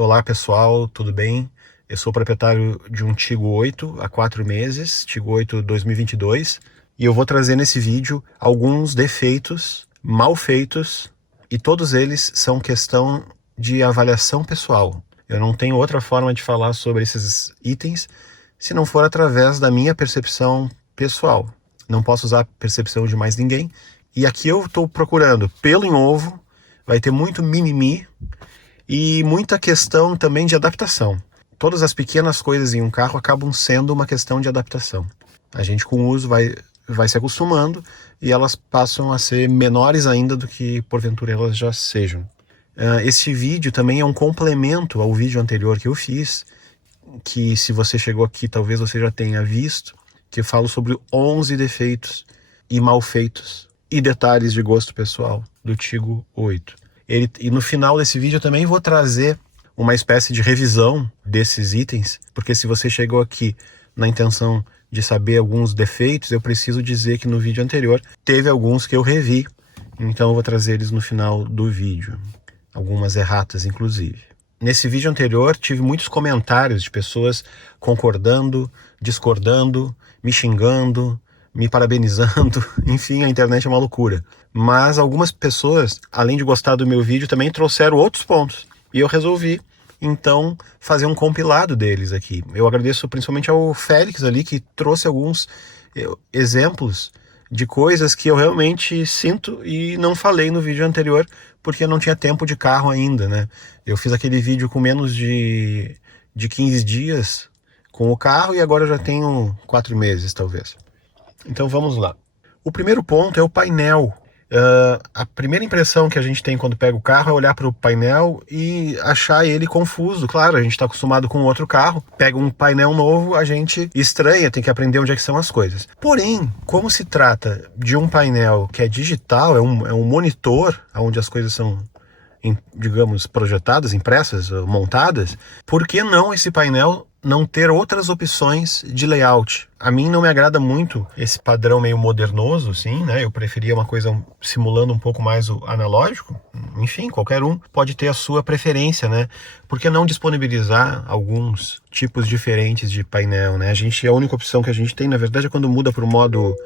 Olá pessoal, tudo bem? Eu sou proprietário de um Tigo 8 há 4 meses, Tigo 8 2022, e eu vou trazer nesse vídeo alguns defeitos mal feitos e todos eles são questão de avaliação pessoal. Eu não tenho outra forma de falar sobre esses itens se não for através da minha percepção pessoal. Não posso usar a percepção de mais ninguém. E aqui eu estou procurando pelo em ovo, vai ter muito mimimi e muita questão também de adaptação. Todas as pequenas coisas em um carro acabam sendo uma questão de adaptação. A gente com o uso vai se acostumando e elas passam a ser menores ainda do que porventura elas já sejam. Este vídeo também é um complemento ao vídeo anterior que eu fiz, que se você chegou aqui talvez você já tenha visto, que eu falo sobre 11 defeitos e malfeitos e detalhes de gosto pessoal do Tigo 8. E no final desse vídeo eu também vou trazer uma espécie de revisão desses itens, porque se você chegou aqui na intenção de saber alguns defeitos, eu preciso dizer que no vídeo anterior teve alguns que eu revi, então eu vou trazer eles no final do vídeo, algumas erratas inclusive. Nesse vídeo anterior tive muitos comentários de pessoas concordando, discordando, me xingando, me parabenizando, enfim, a internet é uma loucura. Mas algumas pessoas, além de gostar do meu vídeo, também trouxeram outros pontos. E eu resolvi, então, fazer um compilado deles aqui. Eu agradeço principalmente ao Félix ali, que trouxe alguns exemplos de coisas que eu realmente sinto e não falei no vídeo anterior, porque eu não tinha tempo de carro ainda, né? Eu fiz aquele vídeo com menos de 15 dias com o carro e agora eu já tenho 4 meses, talvez. Então vamos lá. O primeiro ponto é o painel. A primeira impressão que a gente tem quando pega o carro é olhar para o painel e achar ele confuso. Claro, a gente está acostumado com outro carro, pega um painel novo, a gente estranha, tem que aprender onde é que são as coisas. Porém, como se trata de um painel que é digital, é um monitor onde as coisas são, digamos, projetadas, impressas, montadas, por que não esse painel não ter outras opções de layout? A mim não me agrada muito esse padrão meio modernoso, sim, né? Eu preferia uma coisa simulando um pouco mais o analógico. Enfim, qualquer um pode ter a sua preferência, né? Por que não disponibilizar alguns tipos diferentes de painel, né? A única opção que a gente tem, na verdade, é quando muda para o modo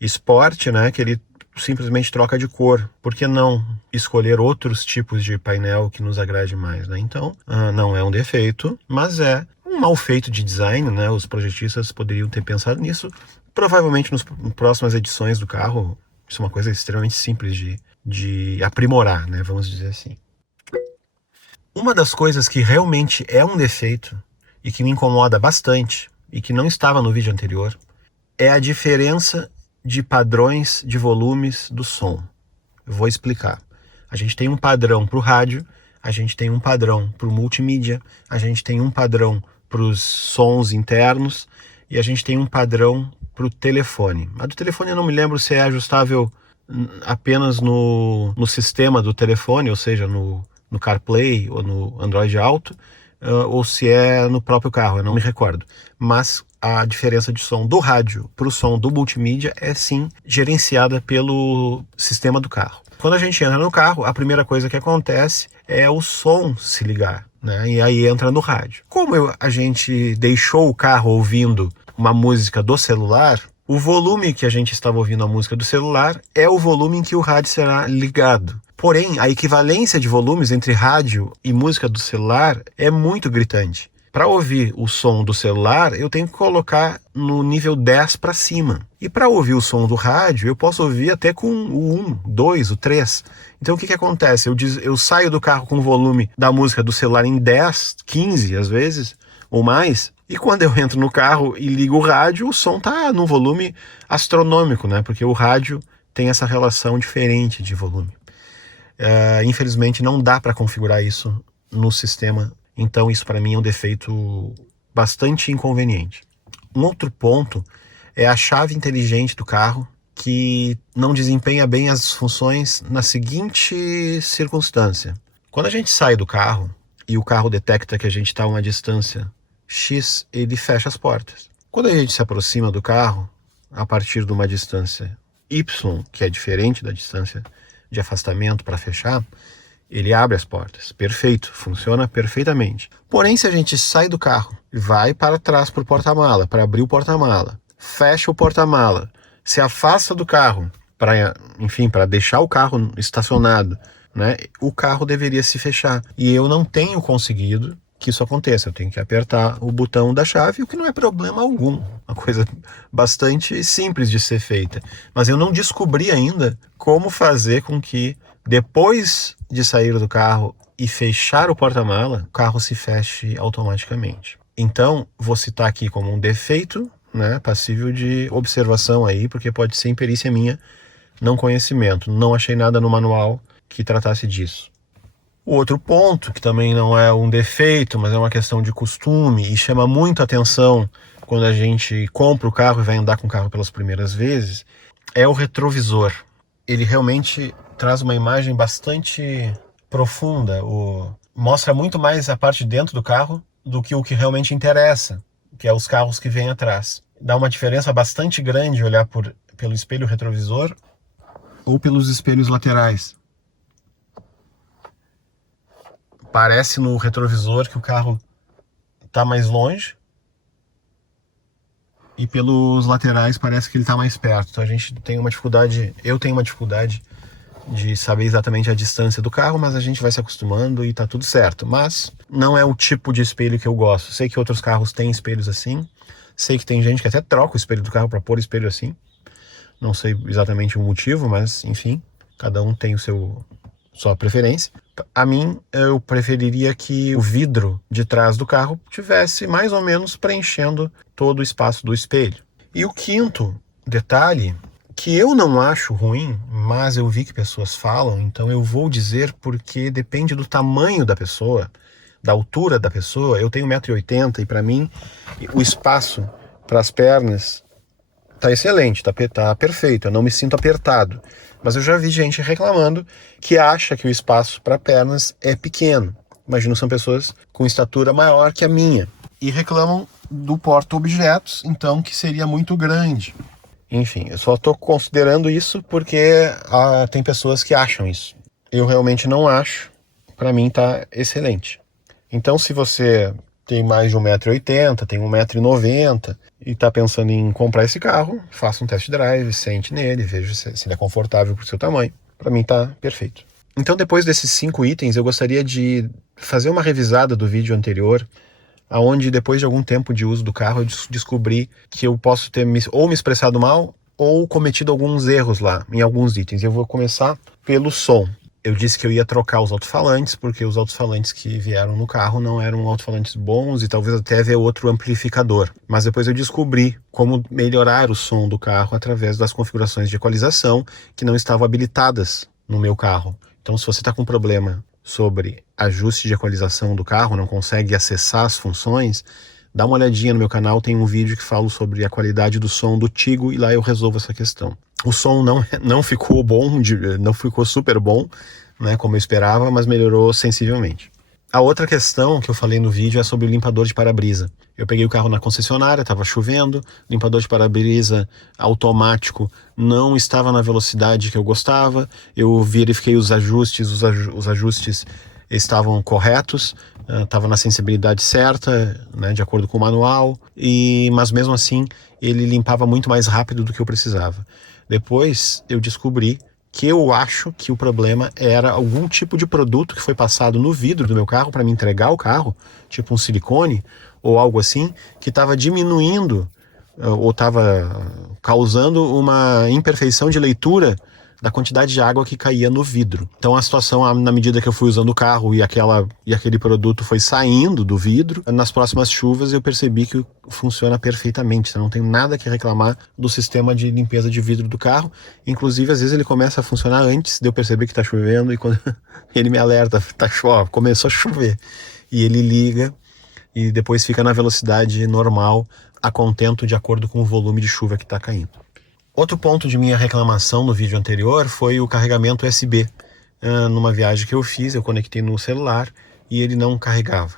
Sport, né? Que ele simplesmente troca de cor. Por que não escolher outros tipos de painel que nos agrade mais, né? Então, não é um defeito, mas é um mal feito de design, né? Os projetistas poderiam ter pensado nisso. Provavelmente nas próximas edições do carro, isso é uma coisa extremamente simples de aprimorar, né? Vamos dizer assim. Uma das coisas que realmente é um defeito e que me incomoda bastante e que não estava no vídeo anterior é a diferença de padrões de volumes do som. Eu vou explicar. A gente tem um padrão para o rádio, a gente tem um padrão para o multimídia, a gente tem um padrão para os sons internos e a gente tem um padrão para o telefone. A do telefone eu não me lembro se é ajustável apenas no sistema do telefone, ou seja, no CarPlay ou no Android Auto, ou se é no próprio carro, eu não me recordo. Mas a diferença de som do rádio para o som do multimídia é sim gerenciada pelo sistema do carro. Quando a gente entra no carro, a primeira coisa que acontece é o som se ligar, né? E aí entra no rádio. Como a gente deixou o carro ouvindo uma música do celular, o volume que a gente estava ouvindo a música do celular é o volume em que o rádio será ligado. Porém, a equivalência de volumes entre rádio e música do celular é muito gritante. Para ouvir o som do celular, eu tenho que colocar no nível 10 para cima. E para ouvir o som do rádio, eu posso ouvir até com o 1, 2, o 3. Então o que acontece? Eu saio do carro com o volume da música do celular em 10, 15 às vezes, ou mais. E quando eu entro no carro e ligo o rádio, o som está num volume astronômico, né? Porque o rádio tem essa relação diferente de volume. Infelizmente não dá para configurar isso no sistema, então isso para mim é um defeito bastante inconveniente. Um outro ponto é a chave inteligente do carro, que não desempenha bem as funções na seguinte circunstância. Quando a gente sai do carro e o carro detecta que a gente está a uma distância X, ele fecha as portas. Quando a gente se aproxima do carro, a partir de uma distância Y, que é diferente da distância de afastamento para fechar, Ele abre as portas, perfeito, funciona perfeitamente. Porém, se a gente sai do carro, vai para trás para o porta-mala, para abrir o porta-mala, fecha o porta-mala, se afasta do carro, para deixar o carro estacionado, né? O carro deveria se fechar. E eu não tenho conseguido que isso aconteça. Eu tenho que apertar o botão da chave, o que não é problema algum. Uma coisa bastante simples de ser feita. Mas eu não descobri ainda como fazer com que, depois de sair do carro e fechar o porta-mala, o carro se feche automaticamente. Então, vou citar aqui como um defeito, né, passível de observação aí, porque pode ser imperícia minha, não conhecimento. Não achei nada no manual que tratasse disso. O outro ponto, que também não é um defeito, mas é uma questão de costume e chama muito atenção quando a gente compra o carro e vai andar com o carro pelas primeiras vezes, é o retrovisor. Ele realmente traz uma imagem bastante profunda, mostra muito mais a parte de dentro do carro do que o que realmente interessa, que é os carros que vêm atrás. Dá uma diferença bastante grande olhar pelo espelho retrovisor ou pelos espelhos laterais. Parece no retrovisor que o carro está mais longe e pelos laterais parece que ele está mais perto. Então eu tenho uma dificuldade de saber exatamente a distância do carro, mas a gente vai se acostumando e está tudo certo. Mas não é o tipo de espelho que eu gosto. Sei que outros carros têm espelhos assim, sei que tem gente que até troca o espelho do carro para pôr espelho assim. Não sei exatamente o motivo, mas enfim, cada um tem sua preferência. A mim, eu preferiria que o vidro de trás do carro tivesse mais ou menos preenchendo todo o espaço do espelho. E o quinto detalhe, que eu não acho ruim, mas eu vi que pessoas falam, então eu vou dizer porque depende do tamanho da pessoa, da altura da pessoa. Eu tenho 1,80 m e para mim o espaço para as pernas tá excelente, tá perfeito, eu não me sinto apertado. Mas eu já vi gente reclamando que acha que o espaço para pernas é pequeno. Imagino, são pessoas com estatura maior que a minha. E reclamam do porta-objetos, então, que seria muito grande. Enfim, eu só estou considerando isso porque tem pessoas que acham isso. Eu realmente não acho. Para mim tá excelente. Então, se você tem mais de 1,80 m, tem 1,90 m e está pensando em comprar esse carro, faça um test drive, sente nele, veja se ele é confortável para o seu tamanho. Para mim tá perfeito. Então, depois desses 5 itens, eu gostaria de fazer uma revisada do vídeo anterior, aonde depois de algum tempo de uso do carro eu descobri que eu posso ter me expressado mal ou cometido alguns erros lá em alguns itens. Eu vou começar pelo som. Eu disse que eu ia trocar os alto-falantes, porque os alto-falantes que vieram no carro não eram alto-falantes bons e talvez até ver outro amplificador. Mas depois eu descobri como melhorar o som do carro através das configurações de equalização que não estavam habilitadas no meu carro. Então, se você está com problema sobre ajuste de equalização do carro, não consegue acessar as funções, dá uma olhadinha no meu canal, tem um vídeo que fala sobre a qualidade do som do Tigo e lá eu resolvo essa questão. O som não ficou bom, não ficou super bom, né, como eu esperava, mas melhorou sensivelmente. A outra questão que eu falei no vídeo é sobre o limpador de para-brisa. Eu peguei o carro na concessionária, estava chovendo, limpador de para-brisa automático não estava na velocidade que eu gostava, eu verifiquei os ajustes estavam corretos, estava na sensibilidade certa, né, de acordo com o manual, mas mesmo assim ele limpava muito mais rápido do que eu precisava. Depois eu descobri que eu acho que o problema era algum tipo de produto que foi passado no vidro do meu carro para me entregar o carro, tipo um silicone ou algo assim, que estava diminuindo ou estava causando uma imperfeição de leitura da quantidade de água que caía no vidro. Então a situação, na medida que eu fui usando o carro e aquele produto foi saindo do vidro, nas próximas chuvas eu percebi que funciona perfeitamente. Então não tenho nada que reclamar do sistema de limpeza de vidro do carro. Inclusive, às vezes ele começa a funcionar antes de eu perceber que está chovendo e quando ele me alerta, começou a chover. E ele liga e depois fica na velocidade normal, a contento de acordo com o volume de chuva que está caindo. Outro ponto de minha reclamação no vídeo anterior foi o carregamento USB. Numa viagem que eu fiz, eu conectei no celular e ele não carregava.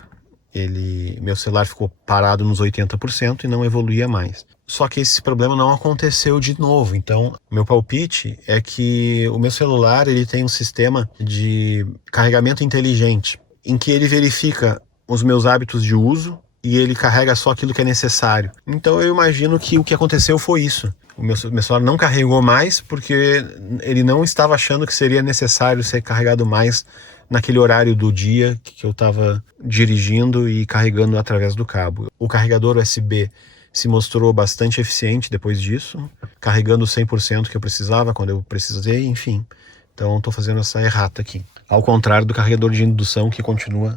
Meu celular ficou parado nos 80% e não evoluía mais. só que esse problema não aconteceu de novo. Então, meu palpite é que o meu celular ele tem um sistema de carregamento inteligente, em que ele verifica os meus hábitos de uso e ele carrega só aquilo que é necessário. Então eu imagino que o que aconteceu foi isso. O meu celular não carregou mais porque ele não estava achando que seria necessário ser carregado mais naquele horário do dia que eu estava dirigindo e carregando através do cabo. O carregador USB se mostrou bastante eficiente depois disso, carregando 100% que eu precisava quando eu precisei, enfim. Então estou fazendo essa errata aqui. Ao contrário do carregador de indução, que continua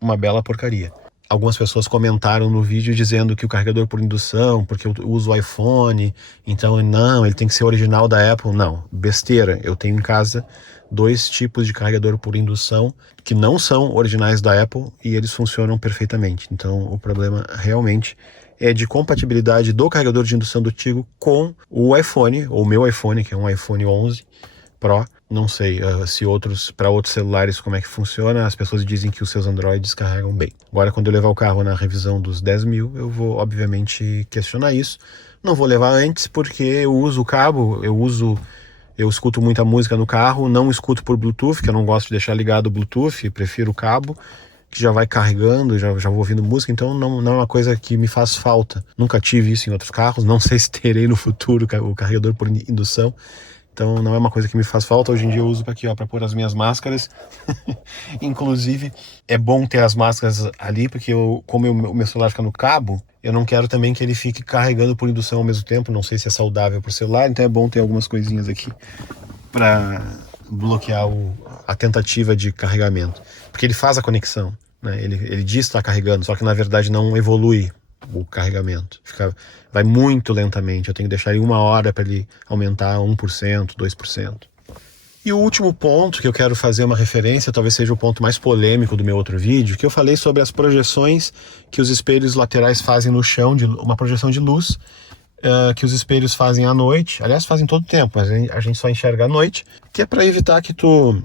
uma bela porcaria. Algumas pessoas comentaram no vídeo dizendo que o carregador por indução, porque eu uso o iPhone, então não, ele tem que ser original da Apple. Não, besteira. Eu tenho em casa 2 tipos de carregador por indução que não são originais da Apple e eles funcionam perfeitamente. Então o problema realmente é de compatibilidade do carregador de indução do Tigo com o iPhone, ou o meu iPhone, que é um iPhone 11 Pro. Não sei se para outros celulares como é que funciona. As pessoas dizem que os seus Androids carregam bem. Agora, quando eu levar o carro na revisão dos 10 mil, eu vou obviamente questionar isso. Não vou levar antes porque eu uso o cabo, eu escuto muita música no carro, não escuto por Bluetooth, que eu não gosto de deixar ligado o Bluetooth, prefiro o cabo, que já vai carregando, já vou ouvindo música, então não é uma coisa que me faz falta. Nunca tive isso em outros carros, não sei se terei no futuro o carregador por indução. Então não é uma coisa que me faz falta. Hoje em dia eu uso aqui, ó, para pôr as minhas máscaras. Inclusive, é bom ter as máscaras ali, porque como o meu celular fica no cabo, eu não quero também que ele fique carregando por indução ao mesmo tempo. Não sei se é saudável para o celular, então é bom ter algumas coisinhas aqui para bloquear a tentativa de carregamento. Porque ele faz a conexão, né? Ele diz que está carregando, só que na verdade não evolui o carregamento. Vai muito lentamente. Eu tenho que deixar ele 1 hora para ele aumentar 1%, 2%. E o último ponto que eu quero fazer uma referência, talvez seja o ponto mais polêmico do meu outro vídeo, que eu falei sobre as projeções que os espelhos laterais fazem no chão, uma projeção de luz que os espelhos fazem à noite. Aliás, fazem todo o tempo, mas a gente só enxerga à noite, que é para evitar que tu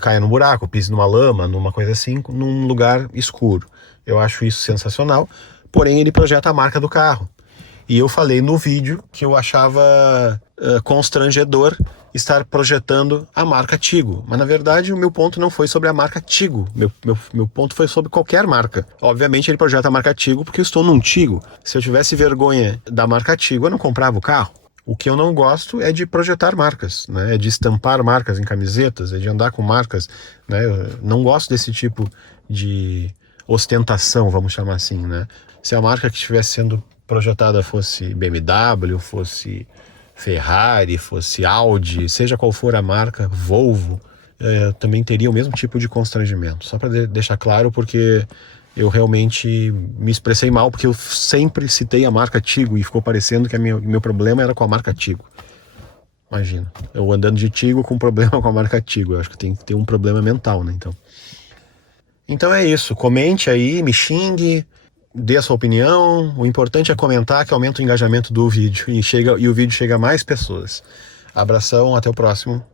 caia num buraco, pise numa lama, numa coisa assim, num lugar escuro. Eu acho isso sensacional, porém ele projeta a marca do carro. E eu falei no vídeo que eu achava constrangedor estar projetando a marca Tigo. Mas na verdade o meu ponto não foi sobre a marca Tigo. Meu ponto foi sobre qualquer marca. Obviamente ele projeta a marca Tigo porque eu estou num Tigo. Se eu tivesse vergonha da marca Tigo, eu não comprava o carro. O que eu não gosto é de projetar marcas, né? É de estampar marcas em camisetas, é de andar com marcas, né? Eu não gosto desse tipo de ostentação, vamos chamar assim, né? Se a marca que estivesse sendo projetada fosse BMW, fosse Ferrari, fosse Audi, seja qual for a marca, Volvo, também teria o mesmo tipo de constrangimento. Só para deixar claro, porque eu realmente me expressei mal, porque eu sempre citei a marca Tigo e ficou parecendo que meu problema era com a marca Tigo. Imagina, eu andando de Tigo com problema com a marca Tigo. Eu acho que tem que ter um problema mental, né? Então é isso. Comente aí, me xingue, dê a sua opinião. O importante é comentar, que aumenta o engajamento do vídeo e o vídeo chega a mais pessoas. Abração, até o próximo.